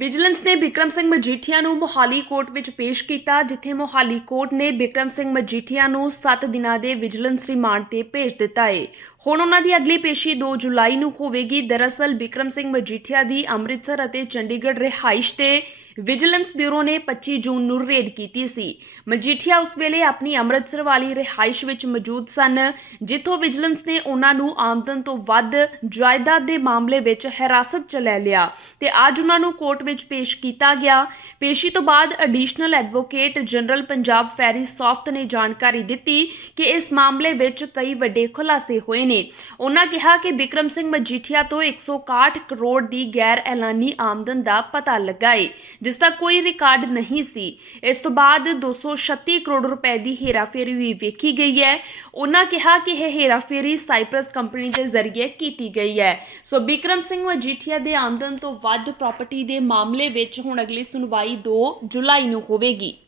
Vigilance ਨੇ ਬਿਕਰਮ ਸਿੰਘ ਮਜੀਠੀਆ ਨੂੰ Mohali court ਵਿੱਚ ਪੇਸ਼ ਕੀਤਾ, ਜਿੱਥੇ ਮੋਹਾਲੀ ਕੋਰਟ ਨੇ ਬਿਕਰਮ ਸਿੰਘ ਮਜੀਠੀਆ ਨੂੰ 7 ਦਿਨਾਂ ਦੇ ਵਿਜੀਲੈਂਸ ਰਿਮਾਂਡ ਤੇ ਭੇਜ ਦਿੱਤਾ ਹੈ ਹੁਣ ਉਹਨਾਂ ਦੀ ਅਗਲੀ ਪੇਸ਼ੀ 2 ਜੁਲਾਈ ਨੂੰ ਹੋਵੇਗੀ। ਦਰਅਸਲ ਬਿਕਰਮ ਸਿੰਘ ਮਜੀਠੀਆ ਦੀ ਅੰਮ੍ਰਿਤਸਰ ਅਤੇ ਚੰਡੀਗੜ੍ਹ ਰਿਹਾਇਸ਼ ਤੇ ਵਿਜੀਲੈਂਸ ਬਿਊਰੋ ਨੇ 25 ਜੂਨ ਨੂੰ ਰੇਡ ਕੀਤੀ ਸੀ। ਮਜੀਠੀਆ ਉਸ ਵੇਲੇ ਆਪਣੀ ਅੰਮ੍ਰਿਤਸਰ ਵਾਲੀ ਰਿਹਾਇਸ਼ ਵਿੱਚ ਮੌਜੂਦ ਸਨ, ਜਿੱਥੋਂ ਵਿਜੀਲੈਂਸ ਨੇ ਉਹਨਾਂ ਨੂੰ ਆਮਦਨ ਤੋਂ ਵੱਧ ਜਾਇਦਾਦ ਦੇ ਮਾਮਲੇ ਵਿੱਚ ਹਿਰਾਸਤ 'ਚ ਲੈ ਲਿਆ ਤੇ ਅੱਜ ਉਹਨਾਂ ਨੂੰ ਕੋਰਟ ਵਿੱਚ ਪੇਸ਼ ਕੀਤਾ ਗਿਆ। ਪੇਸ਼ੀ ਤੋਂ ਬਾਅਦ additional advocate general Punjab Ferry Sofat ਨੇ ਜਾਣਕਾਰੀ ਦਿੱਤੀ ਕਿ ਇਸ ਮਾਮਲੇ ਵਿੱਚ ਕਈ ਵੱਡੇ ਖੁਲਾਸੇ ਹੋਏ ਨੇ। ਉਹਨਾਂ ਕਿਹਾ ਕਿ ਬਿਕਰਮ ਸਿੰਘ ਮਜੀਠੀਆ ਤੋਂ 161 ਕਰੋੜ ਦੀ ਗੈਰ ਐਲਾਨੀ ਆਮਦਨ ਦਾ ਪਤਾ ਲੱਗਾ ਏ ਜਿਸ ਦਾ ਕੋਈ ਰਿਕਾਰਡ ਨਹੀਂ ਸੀ। ਇਸ ਤੋਂ ਬਾਅਦ 236 ਕਰੋੜ ਰੁਪਏ ਦੀ ਹੇਰਾਫੇਰੀ ਵੀ ਵੇਖੀ ਗਈ ਹੈ। ਉਹਨਾਂ ਕਿਹਾ ਕਿ ਇਹ ਹੇਰਾਫੇਰੀ ਸਾਈਪਰਸ ਕੰਪਨੀ ਦੇ ਜ਼ਰੀਏ ਕੀਤੀ ਗਈ ਹੈ। ਸੋ ਬਿਕਰਮ ਸਿੰਘ ਮਜੀਠੀਆ ਦੇ ਆਮਦਨ ਤੋਂ ਵੱਧ ਪ੍ਰਾਪਰਟੀ ਦੇ ਮਾਮਲੇ ਵਿੱਚ ਹੁਣ ਅਗਲੀ ਸੁਣਵਾਈ 2 ਜੁਲਾਈ ਨੂੰ ਹੋਵੇਗੀ।